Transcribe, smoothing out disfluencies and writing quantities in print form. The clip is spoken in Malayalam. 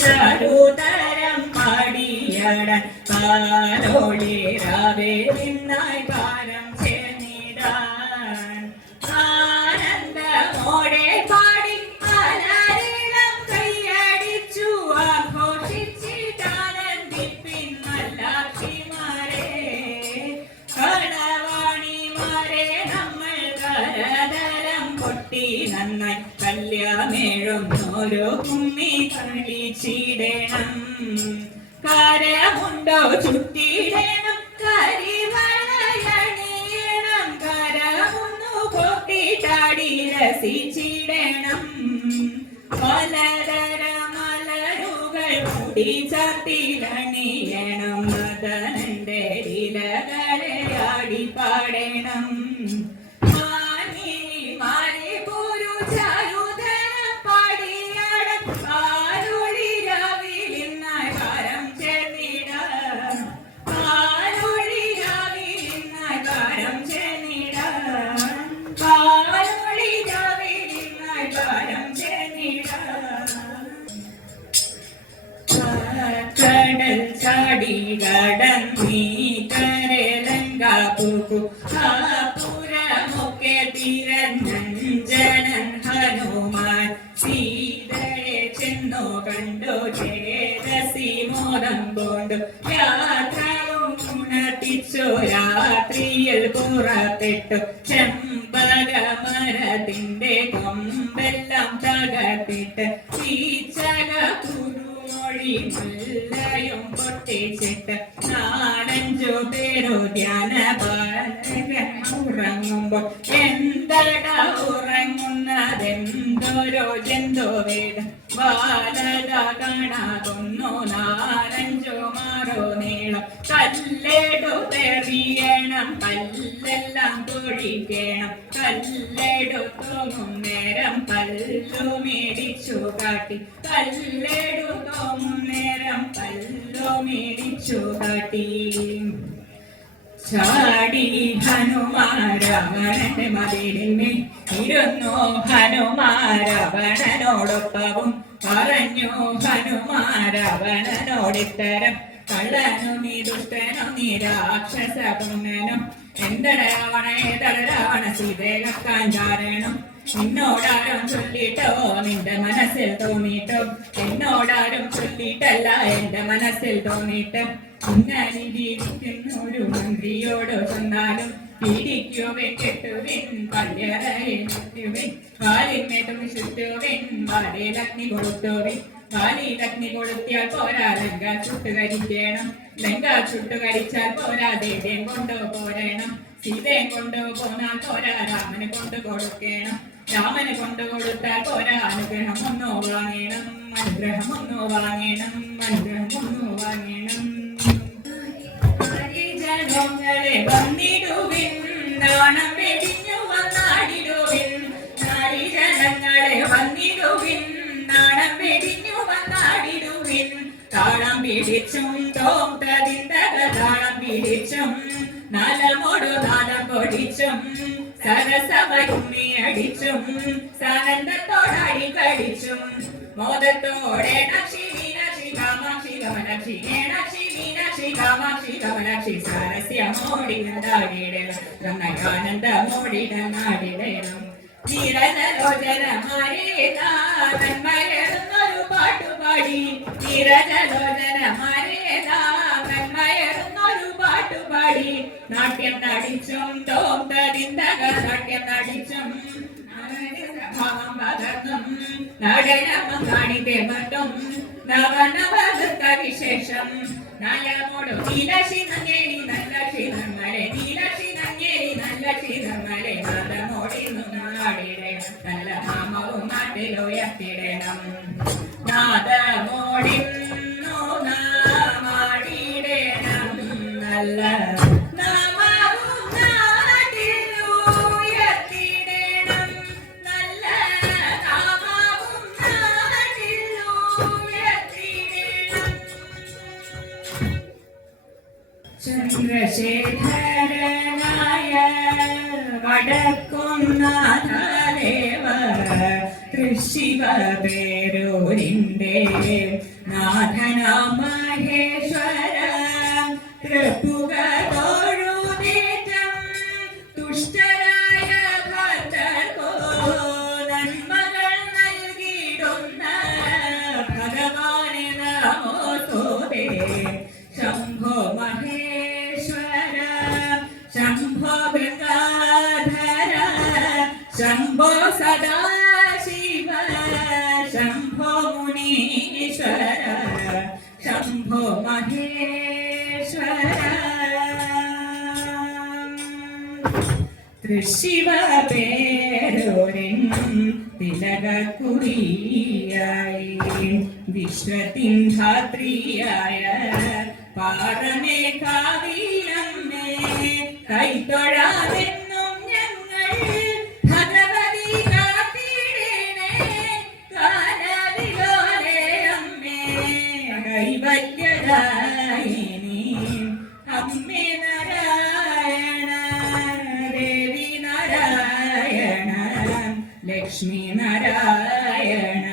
ചാരുതരം പാടിയാടാൻ പാലോളിരാവേ നിന്നായി പാരം ചേർന്നിടാൻ ആനന്ദമോടെ പാടി പലരിളം കൈയടിച്ചു ആഘോഷിച്ചിട്ടാനന്ദിപ്പിൻ മല്ലാക്ഷിമാരെ കളവാണിമാരെ നമ്മൾ കരതരം പൊട്ടി നന്നായി കല്യാമേഴുന്നോരോ കുമ്മി കളിച്ചിടണം കരമുണ്ടോ ചുറ്റിടണം കരിവളയണിയണം കരമൊന്നു കൊട്ടിട്ടാടി രസിച്ചിടണം പലതര മലരുകൾ മുടി ചാത്തിലണിയണം മദനന്റെ ഇലകളെ ആടി പാടണം കടൽ ചാടി കടന്നീ കരലങ്കാപ്പുകു പുരമൊക്കെ തിരഞ്ഞഞ്ജനൻ ഹനുമാൻ സീതയെ ചെന്നോ കണ്ടോ ചേതസി മോദം കൊണ്ടു യാത്രയും ഉണർത്തിച്ചോ രാത്രിയിൽ പുറപ്പെട്ടു ചെമ്പകമരത്തിന്റെ കൊമ്പെല്ലാം തകർത്തിട്ട് ഈച്ചക മല്ലയും പൊട്ടിച്ചിട്ട് നാലഞ്ചു പേരോ ധ്യാന ഉറങ്ങുമ്പോൾ എന്തട ഉറങ്ങുന്നതെന്തോരോ ജന്തോ വേദം ബാലത കാണാകുന്നു നാലഞ്ചോ മാറോ നീളം കല്ലെടു തെറിയണം കല്ലെല്ലാം പൊഴിക്കണം കല്ലെടു തോന്നും നേരം കല്ലു മേടിച്ചു കാട്ടി കല്ലെടു തോന്നും നേരം കല്ലു മേടിച്ചു കാട്ടി ചാടി ഹനുമാരവണന്റെ മതിലിന്മേൽ ഇരുന്നു ഹനുമാരവണനോടൊപ്പവും പറഞ്ഞു ഹനുമാരവണനോടിത്തരം കള്ളനും നീ ദുഷ്ടനും നീ രാക്ഷസ പുന്നനും എന്തര രാവണ ഏതര രാവണ സീതയെ കക്കാൻ കാരണം എന്നോടാരും ചൊല്ലിട്ടോ നിന്റെ മനസ്സിൽ തോന്നിട്ടോ എന്നോടാരും ചൊല്ലിട്ടല്ല എന്റെ മനസ്സിൽ തോന്നിട്ട് ഇങ്ങനെ ജീവിക്കുന്ന ഒരു മന്ത്രിയോട് ചെന്നാലും പീഡിക്കുവിൻ കെട്ടുവിൻ പല്യറയിൽ ചുറ്റുവിൻ കാലിന്മേറ്റും ചുറ്റുവിൻ വാലിലഗ്നി കൊളുത്തുവിൻ വാലിലഗ്നി കൊളുത്തിയാൽ പോരാ ലങ്ക ചുട്ടുകരിക്കണം ലങ്ക ചുട്ടുകരിച്ചാൽ പോരാ ദേവ്യം കൊണ്ടു പോരണം സീതയും കൊണ്ടു പോന്നാൽ പോരാ രാമനെ കൊണ്ടു കൊടുക്കണം രാമനെ കൊണ്ടു കൊടുത്താൽ പോരാ അനുഗ്രഹം ഒന്നു വാങ്ങണം അനുഗ്രഹം ഒന്നു വാങ്ങണം അനുഗ്രഹം ഒന്നു വാങ്ങണം ജനങ്ങളെ വന്നിടുവിൻ നാണം വെടിഞ്ഞു വന്നാടിടുവിൻ നാരി ജനങ്ങളെ വന്നിടുവിൻ നാണം വെടിഞ്ഞു വന്നാടിടുവിൻ താളം പിടിച്ചും തോം തതിന്തക താളം പിടിച്ചും നാലമോടു നാദം പൊടിച്ചും സരസവരുമ്മി അടിച്ചും സാനന്ദത്തോടാടി കടിച്ചും മോദത്തോടെ നക്ഷി മീനാക്ഷി കാമാക്ഷി കമലാക്ഷി മീനാക്ഷി മീനാക്ഷി കാമാക്ഷി കമലാക്ഷി സാരസ്യ മോടിടണം രംഗാനന്ദ മോടിടനാടിടണം നീരജലോചനമാരേ നന്മയറുന്നൊരു പാട്ടുപാടി നീരജലോചനമാരേ നന്മയറുന്നൊരു പാട്ടുപാടി നാട്യം നടിച്ചും തോം തരിന്തക നാട്യം നടിച്ചും ഭാവം പകർന്നും നടനം കാണിത്തെ മറ്റും നവനവകൃത വിശേഷം നലമോടു നീലക്ഷി നങ്ങേരി നല്ല ക്ഷീണങ്ങളെ നീലക്ഷി നങ്ങേരി നല്ല ക്ഷീണങ്ങളെ നാദമോടിന്നു നാടിടണം നല്ല നാമവും നാട്ടിലുയർത്തിടണം നാദമോടിന്നു നാമാടിടണം നല്ല ചന്ദ്രശേഖരനായ വടക്കുന്നാഥദേവ തൃശിവ പേരൂരിൻ്റെ കാത്തിടേണേ നാഥനാം മഹേശ്വര തൃപ്പുകതൊഴുതേറ്റം തുഷ്ടരായ ഭക്തർക്കോ നന്മകൾ നൽകിയിടുന്ന ഭഗവാനെ നമോസ്തുതേ ശംഭോ മഹേശ്വര ശംഭോ ഗംഗാധര ശംഭോ സദാശിവ ശംഭോ മുനീശ്വര ശംഭോ മഹേശ്വര തൃശിവ പേരോരിൻ തിലകക്കുറിയായി വിശ്വത്തിൻ ധാത്രിയായ പാറമേ കാവിലമ്മേ കൈത്തൊഴാമെന്നും ഞങ്ങൾ ഭഗവതി കാത്തിടേണേ കാനവിലോലേ അമ്മേ കൈവല്യദായിനി അമ്മേ നാരായണ ദേവി നാരായണ ലക്ഷ്മി നാരായണ